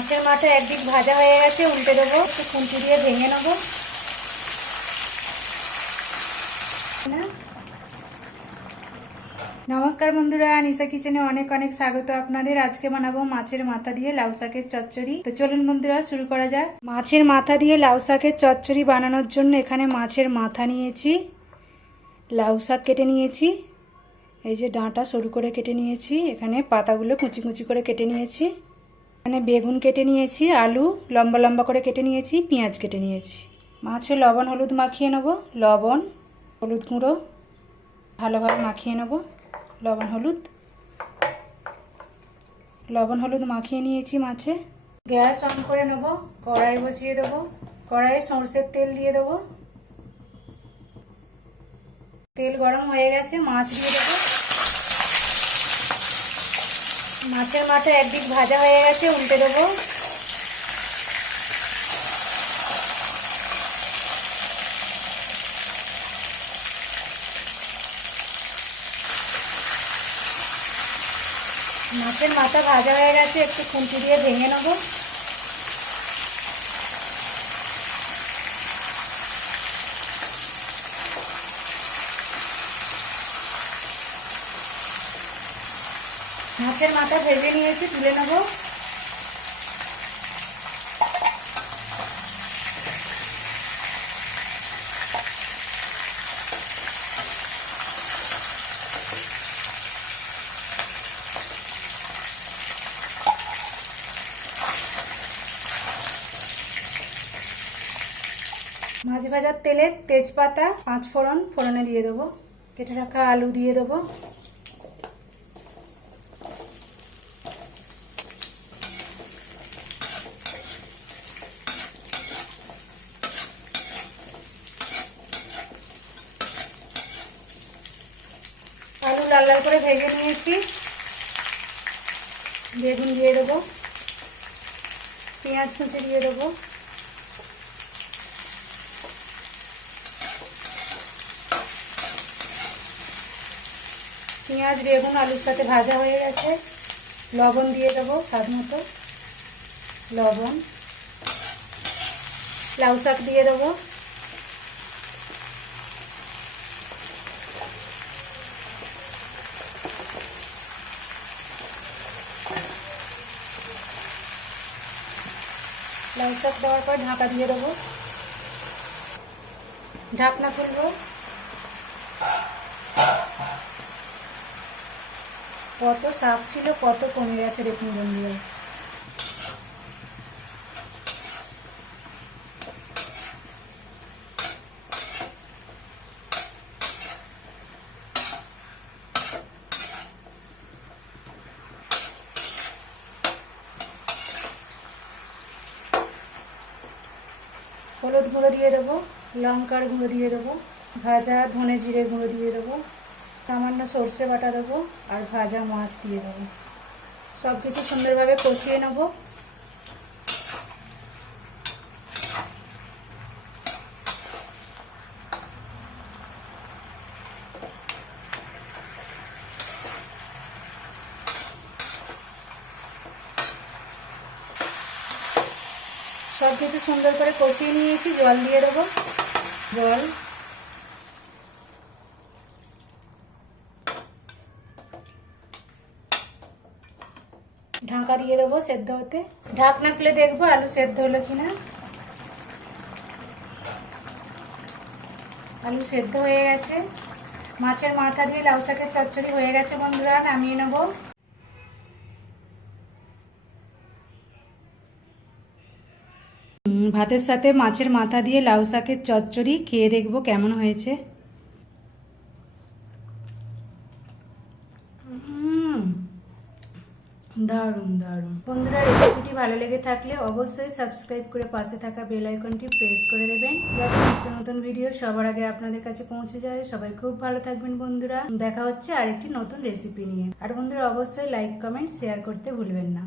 মাছের মাথা একদিক ভাজা হয়ে গেছে, উল্টে দেবো, একটু খুন্তি দিয়ে ভেঙে নেবো। নমস্কার বন্ধুরা, নিশা কিচেনে অনেক অনেক স্বাগত আপনাদের। আজকে বানাবো মাছের মাথা দিয়ে লাউ শাকের চচ্চড়ি। তো চলুন বন্ধুরা, শুরু করা যাক। মাছের মাথা দিয়ে লাউ শাকের চচ্চড়ি বানানোর জন্য এখানে মাছের মাথা নিয়েছি, লাউ শাক কেটে নিয়েছি, এই যে ডাঁটা সরু করে কেটে নিয়েছি, এখানে পাতাগুলো কুচি কুচি করে কেটে নিয়েছি, এখানে বেগুন কেটে নিয়েছি, আলু লম্বা লম্বা করে কেটে নিয়েছি, পেঁয়াজ কেটে নিয়েছি। মাছে লবণ হলুদ মাখিয়ে নেব, লবণ হলুদ গুঁড়ো ভালোভাবে মাখিয়ে নেব। লবণ হলুদ মাখিয়ে নিয়েছি মাছে। গ্যাস অন করে নেব, কড়াই বসিয়ে দেবো, কড়াইয়ে সরষের তেল দিয়ে দেবো। তেল গরম হয়ে গেছে, মাছ দিয়ে দেবো। মাছের মাথা একদিক ভাজা হয়ে গেছে, উল্টে দেবো। মাছের মাথা ভাজা হয়ে গেছে, একটু খুন্তি দিয়ে ভেঙে নেব। মাছের মাথা ভেজে নিয়েছি, তুলে নেব। মাছ ভাজার তেলে তেজপাতা, পাঁচ ফোড়ন ফোড়নে দিয়ে দেবো। কেটে রাখা আলু দিয়ে দেবো। আলু লাল লাল করে ভেজে নিয়েছি, বেগুন দিয়ে দেবো, পেঁয়াজ কুচি দিয়ে দেবো, পেঁয়াজ বেগুন আলুর সাথে ভাজা হয়ে গেছে। লবণ দিয়ে দেবো স্বাদ মতো, লবণ। লাউ শাক দিয়ে দেবো, লাউ শাক দেওয়ার পর ঢাকা দিয়ে দেবো, ঢাকনা খুলবো। কত শাক ছিল, কত কমে গেছে দেখুন বন্ধুরা। হলুদ গুঁড়ো দিয়ে দেবো, লঙ্কার গুঁড়ো দিয়ে দেবো, ভাজা ধনে জিরে গুঁড়ো দিয়ে দেবো, সামান্য সর্ষে বাটা দেবো, আর ভাজা মাছ দিয়ে দেবো। সব কিছু সুন্দরভাবে কষিয়ে নেব। সব কিছু সুন্দর করে কষিয়ে নিয়েছি, জল দিয়ে দেবো, জল। ঢাকা দিয়ে দেবো সেদ্ধ হতে। ঢাকনা খুলে দেখবো আলু সেদ্ধ হলো কিনা। আলু সেদ্ধ হয়ে গেছে। মাছের মাথা দিয়ে লাউ শাকের চচ্চড়ি হয়ে গেছে বন্ধুরা, নামিয়ে নেব। ভাতের সাথে মাছের মাথা দিয়ে লাউ শাকের চচ্চড়ি খেয়ে দেখবো কেমন হয়েছে। দারুণ দারুণ। বন্ধুরা, রেসিপিটি ভালো লেগে থাকলে অবশ্যই সাবস্ক্রাইব করে পাশে থাকা বেল আইকনটি প্রেস করে দেবেন, যাতে নিত্য নতুন ভিডিও সবার আগে আপনাদের কাছে পৌঁছে যায়। সবাই খুব ভালো থাকবেন বন্ধুরা। দেখা হচ্ছে আরেকটি নতুন রেসিপি নিয়ে। আর বন্ধুরা, অবশ্যই লাইক কমেন্ট শেয়ার করতে ভুলবেন না।